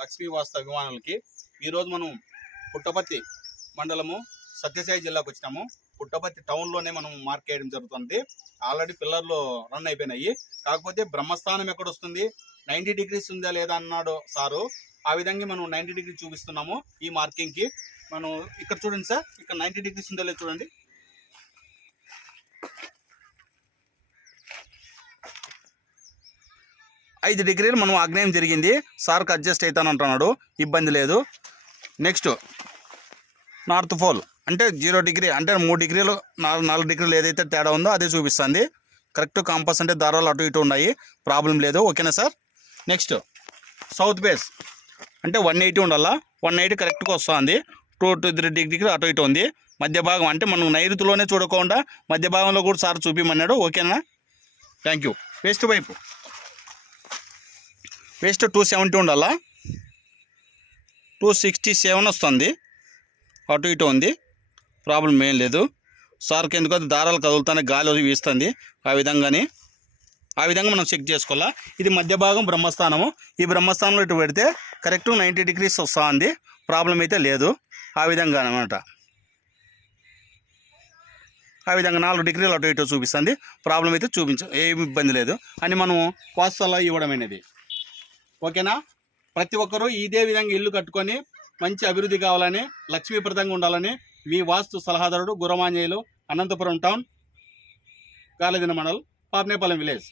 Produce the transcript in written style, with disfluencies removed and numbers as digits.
లక్ష్మీ వాస్తు అభిమానులకి ఈరోజు మనం పుట్టపర్తి మండలము సత్యసాయి జిల్లాకు వచ్చినాము. పుట్టపర్తి టౌన్లోనే మనం మార్క్ చేయడం జరుగుతుంది. ఆల్రెడీ పిల్లర్లు రన్ అయిపోయినాయి. కాకపోతే బ్రహ్మస్థానం ఎక్కడ వస్తుంది, 90 డిగ్రీస్ ఉందా లేదా అన్నాడు సారు. ఆ విధంగా మనం 90 డిగ్రీ చూపిస్తున్నాము ఈ మార్కింగ్కి. మనం ఇక్కడ చూడండి సార్, ఇక్కడ 90 డిగ్రీస్ ఉందా లేదు చూడండి. ఐదు డిగ్రీలు మనం ఆగ్నేయం జరిగింది. సార్కి అడ్జస్ట్ అవుతాను అంటున్నాడు, ఇబ్బంది లేదు. నెక్స్ట్ నార్త్ పోల్ అంటే 0 డిగ్రీ, అంటే 3 డిగ్రీలు 4 డిగ్రీలు ఏదైతే తేడా ఉందో అదే చూపిస్తుంది. కరెక్ట్ కాంపస్ అంటే దారాలు అటు ఇటు ఉన్నాయి, ప్రాబ్లం లేదు. ఓకేనా సార్. నెక్స్ట్ సౌత్ బేస్ అంటే 180 ఉండాలా, 180 కరెక్ట్గా వస్తుంది. 2 to 3 డిగ్రీలు అటు ఇటు ఉంది. మధ్య భాగం అంటే మనం నైరుతిలోనే చూడకుండా మధ్య భాగంలో కూడా సార్ చూపిమన్నాడు. ఓకేనా, థ్యాంక్ యూ. వెస్ట్ వైపు వెస్ట్ 270 ఉండాలా, 267 వస్తుంది, అటు ఇటు ఉంది, ప్రాబ్లం ఏం లేదు. సార్కి ఎందుకు దారాలు కదులుతానే గాలి వీస్తుంది, ఆ విధంగా మనం చెక్ చేసుకోవాలా. ఇది మధ్య భాగం బ్రహ్మస్థానము. ఈ బ్రహ్మస్థానంలో ఇటు పెడితే కరెక్ట్ 90 డిగ్రీస్ వస్తుంది, ప్రాబ్లం అయితే లేదు. ఆ విధంగా అనమాట, ఆ విధంగా 4 డిగ్రీలు అటు ఇటు చూపిస్తుంది, ప్రాబ్లం అయితే ఏమి ఇబ్బంది లేదు అని మనం వాస్తు సలహా ఇవ్వడం అనేది. ఓకేనా. ప్రతి ఒక్కరూ ఇదే విధంగా ఇల్లు కట్టుకొని మంచి అభివృద్ధి కావాలని, లక్ష్మీప్రదంగా ఉండాలని మీ వాస్తు సలహాదారుడు గురమాంజేయులు, అనంతపురం టౌన్, గాలిదిన మండల్, పాపనేపాలెం విలేజ్.